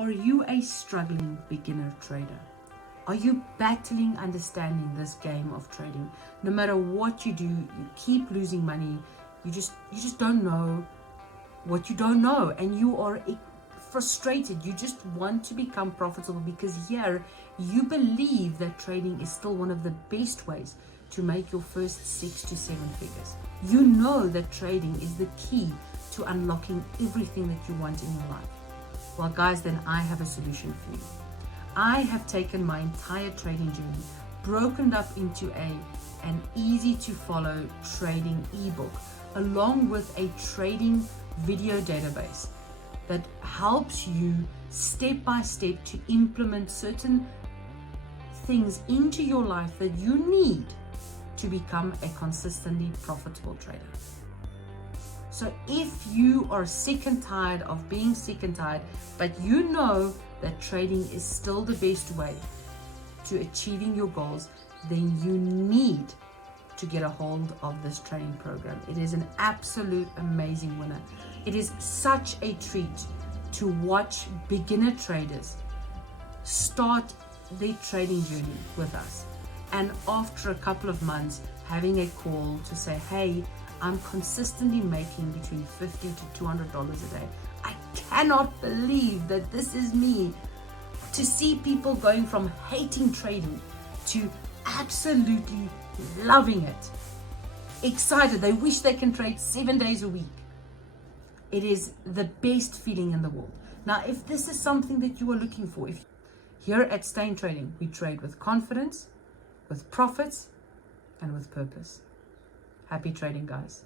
Are you a struggling beginner trader? Are you battling understanding this game of trading? No matter what you do, you keep losing money. You just don't know what you don't know, and you are frustrated. You just want to become profitable because here you believe that trading is still one of the best ways to make your first 6 to 7 figures. You know that trading is the key to unlocking everything that you want in your life. Well, guys, then I have a solution for you. I have taken my entire trading journey, broken it up into an easy to follow trading ebook, along with a trading video database that helps you step by step to implement certain things into your life that you need to become a consistently profitable trader. So if you are sick and tired of being sick and tired, but you know that trading is still the best way to achieving your goals, then you need to get a hold of this training program. It is an absolute amazing winner. It is such a treat to watch beginner traders start their trading journey with us. And after a couple of months, having a call to say, hey, I'm consistently making between $50 to $200 a day. I cannot believe that this is me. To see people going from hating trading to absolutely loving it, excited, they wish they can trade 7 days a week. It is the best feeling in the world. Now, if this is something that you are looking for, here at Steyn Trading, we trade with confidence, with profits, and with purpose. Happy trading, guys.